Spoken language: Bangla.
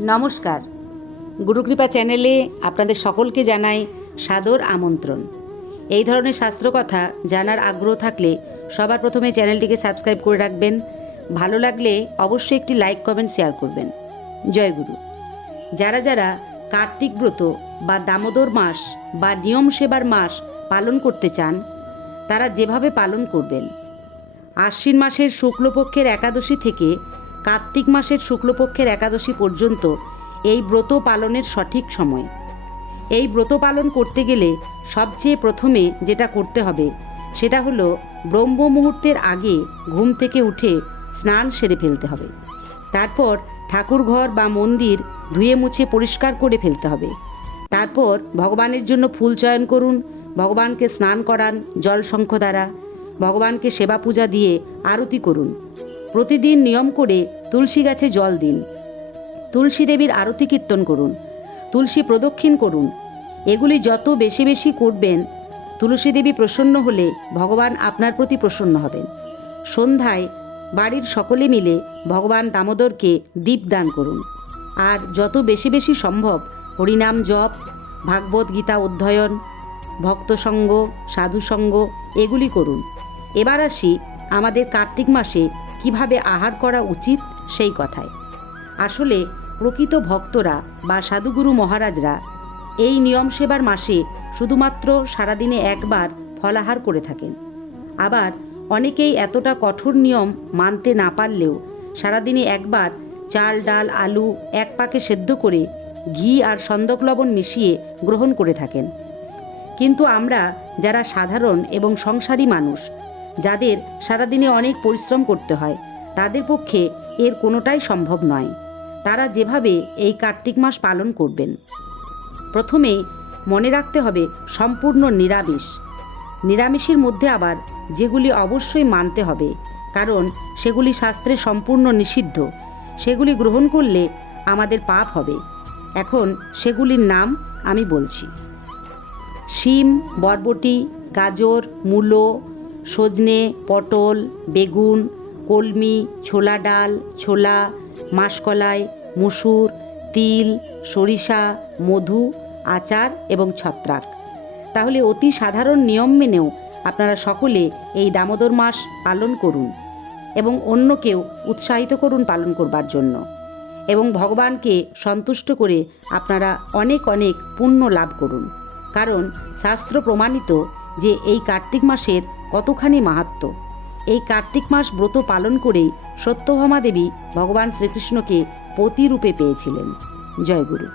নমস্কার, গুরুকৃপা চ্যানেলে আপনাদের সকলকে জানাই সাদর আমন্ত্রণ। এই ধরনের শাস্ত্রকথা জানার আগ্রহ থাকলে সবার প্রথমে চ্যানেলটিকে সাবস্ক্রাইব করে রাখবেন। ভালো লাগলে অবশ্যই একটি লাইক, কমেন্ট, শেয়ার করবেন। জয় গুরু। যারা যারা কার্তিক ব্রত বা দামোদর মাস বা নিয়ম সেবার মাস পালন করতে চান, তারা যেভাবে পালন করবেন, আশ্বিন মাসের শুক্লপক্ষের একাদশী থেকে কার্তিক মাসের শুক্লপক্ষের একাদশী পর্যন্ত এই ব্রত পালনের সঠিক সময়। এই ব্রত পালন করতে গেলে সবচেয়ে প্রথমে যেটা করতে হবে সেটা হলো ব্রহ্ম মুহূর্তের আগে ঘুম থেকে উঠে স্নান সেরে ফেলতে হবে। তারপর ঠাকুরঘর বা মন্দির ধুয়ে মুছে পরিষ্কার করে ফেলতে হবে। তারপর ভগবানের জন্য ফুল চয়ন করুন, ভগবানকে স্নান করান জল শঙ্খ দ্বারা, ভগবানকে সেবা পূজা দিয়ে আরতি করুন। প্রতিদিন নিয়ম করে তুলসী গাছে জল দিন, তুলসী দেবীর আরতি কীর্তন করুন, তুলসী প্রদক্ষিণ করুন। এগুলি যত বেশি বেশি করবেন, তুলসী দেবী প্রসন্ন হলে ভগবান আপনার প্রতি প্রসন্ন হবেন। সন্ধ্যায় বাড়ির সকলে মিলে ভগবান দামোদরকে দীপদান করুন। আর যত বেশি বেশি সম্ভব হরিনাম জপ, ভাগবত গীতা অধ্যয়ন, ভক্তসঙ্গ, সাধুসঙ্গ এগুলি করুন। এবার আসি আমাদের কার্তিক মাসে কিভাবে আহার করা উচিত সেই কথায়। আসলে প্রকৃত ভক্তরা বা সাধুগুরু মহারাজরা এই নিয়ম সেবার মাসে শুধুমাত্র সারাদিনে একবার ফলাহার করে থাকেন। আবার অনেকেই এতটা কঠোর নিয়ম মানতে না পারলেও সারাদিনে একবার চাল, ডাল, আলু এক পাকে সেদ্ধ করে ঘি আর সন্দক লবণ মিশিয়ে গ্রহণ করে থাকেন। কিন্তু আমরা যারা সাধারণ এবং সংসারী মানুষ, যাদের সারাদিনে অনেক পরিশ্রম করতে হয়, তাদের পক্ষে এর কোনোটাই সম্ভব নয়। তারা যেভাবে এই কার্তিক মাস পালন করবেন, প্রথমেই মনে রাখতে হবে সম্পূর্ণ নিরামিষ। নিরামিষের মধ্যে আবার যেগুলি অবশ্যই মানতে হবে, কারণ সেগুলি শাস্ত্রে সম্পূর্ণ নিষিদ্ধ, সেগুলি গ্রহণ করলে আমাদের পাপ হবে। এখন সেগুলির নাম আমি বলছি। শিম, বরবটি, গাজর, মূলো, সজনে, পটল, বেগুন, কলমি, ছোলা ডাল, ছোলা, মাসকলাই, মুসুর, তিল, সরিষা, মধু, আচার এবং ছত্রাক। তাহলে অতি সাধারণ নিয়ম মেনেও আপনারা সকলে এই দামোদর মাস পালন করুন এবং অন্যকেও উৎসাহিত করুন পালন করবার জন্য, এবং ভগবানকে সন্তুষ্ট করে আপনারা অনেক অনেক পুণ্য লাভ করুন। কারণ শাস্ত্র প্রমাণিত যে এই কার্তিক মাসের কতখানি মাহাত্ম্য। এই কার্তিক মাস ব্রত পালন করেই সত্যভামা দেবী ভগবান শ্রীকৃষ্ণকে পতিরূপে পেয়েছিলেন। জয় গুরু।